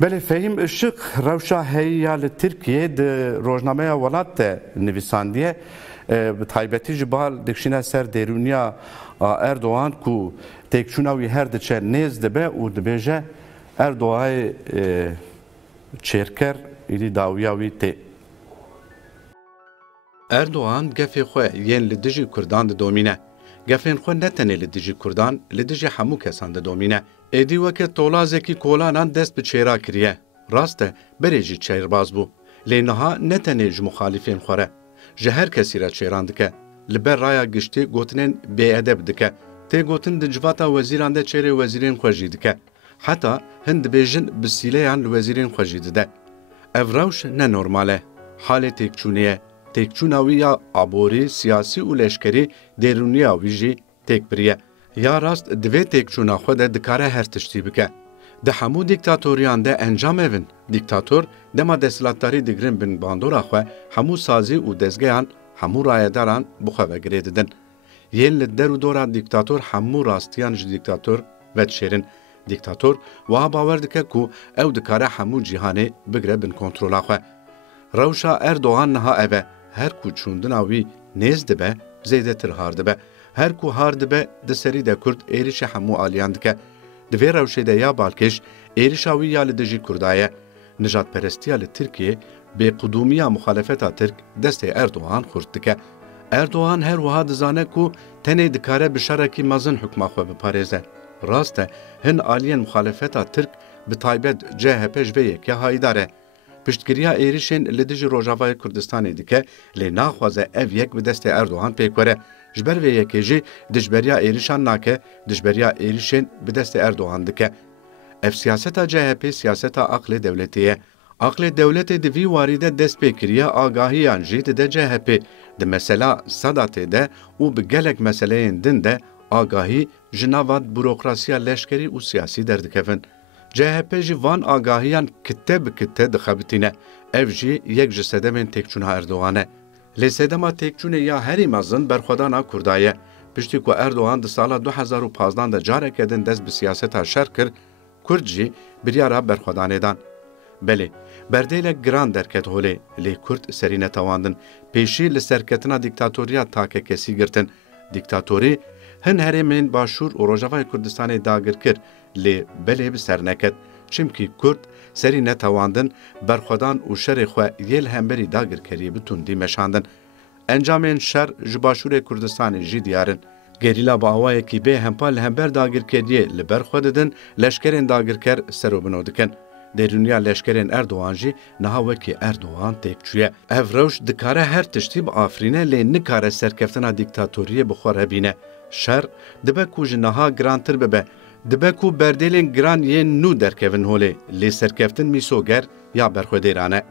بله فهم اشق روشا هيا لتركيا د روزنامه ولات نویساندیه به تایبەتی جبال دکشینه سر درونیا اردوغان کو تکچوناوی هر دچه نیز دبه و دبیجه اردوغای چرکر ایلی داویاوی تی اردوغان گفی خواه ین لدجی کردان ده دومینه گفین خواه نتنه لدجی کردان لدجی همو کسان ده دومینه ایدی وکه تولازکی کولانان دست به چیرا کریه راسته بریجی چیرباز بو لینها نتنه مخالفین خوره جهر کسی را چیران دکه لبر رایا گشتی گوتنین بی ادب دکه تی گوتن دجواتا وزیران ده چیره وزیرین خوشی دکه حتی هند بیجن بسیلیان لوزیرین خوشی ده evrawş ne normale hale tekçuniye tekçunavi ya abori siyasi û leşkerî derûniya wî jî têkbiriye ya rast divê tekçûna xwe de dikare her tiştî bike di hemû dîktatoriyan de encam evin dîktator dema desthilatdarî digirin bin bandora xwe hemû sazî û dezgehan hemû rayedaran bi xwe vegirê didin yên li der û dora dîktator hemû rastiyan ji dîktator vedişêrin dîktator wiha bawer dike ku ew dikare hemû cîhanê bigire bin kontrola xwe rewşa Erdogan niha ev e her ku çûndina wî nêz dibe zêdetir har dibe her ku har dibe di serî de Kurd êrişa hemû aliyan dike di vê rewşê de ya balkêş êrişa wî ya li dijî Kurda ye nijadperestiya li Tirkiye bêqudûmiya muxalefeta Tirk destê Erdogan xurt dike Erdogan her wiha dizane ku tenê dikare bi şerekî mezin hukma xwe biparêze rast e hin aliyên muxalefeta Tirk bi taybet CHP ji vê yekiya hayîdar e piştgiriya êrişên li dijî Rojavayê Kurdistanê dike lê naxwaze ev yek bi destê Erdogan pêk were ji ber vê yekê jî dijberiya êrişan nake dijberiya êrişên bi destê Erdogan dike ev siyaseta CHP siyaseta aqlê dewletê ye aqlê dewletê di vî warî de dest pê kiriye agahiyan jî dide CHP di mesela Sedatê de û bi gelek meseleyên din de agahî ji nava bürokrasiya leşkerî û siyasî derdikevin CHP jî van agahiyan kitte bi kitte dixebitîne ev jî yek ji sedemên têkçûna Erdogan e lê sedema têkçûnê ya herî mezin berxwedana Kurda ye piştî ku Erdogan di sala 2015 de careke din dest bi siyaseta şer kir Kurd jî biryara berxwedanê dan belê berdêlek giran derket holê lê Kurd serî netewandin pêşî li serketina dîktatoriya take kesî girtin dîktatorî hin herêmên Başûr û Rojavayê Kurdistanê dagir kir lê belê bi ser neket çimkî Kurd serî netewandin berxwedan û şerê xwe yê li hemberî dagirkeriyê bi tundî meşandin encamên şer ji Başûrê Kurdistanê jî diyar in gerîla bi awayekî bê hempa li hember dagirkeriyê li ber xwe didin leşkerên dagirker serobino dikin derûniya leşkerên Erdogan jî niha wekî Erdogan têkçûye ev rewş dikare her tiştî bi afrîne lê nikare serkeftina dîktatoriyê bi xwe re bîne şer dibe ku ji niha girantir bibe dibe ku berdêlên giran yên nû derkevin holê lê serkeftin mîsoger ya berxwedêran e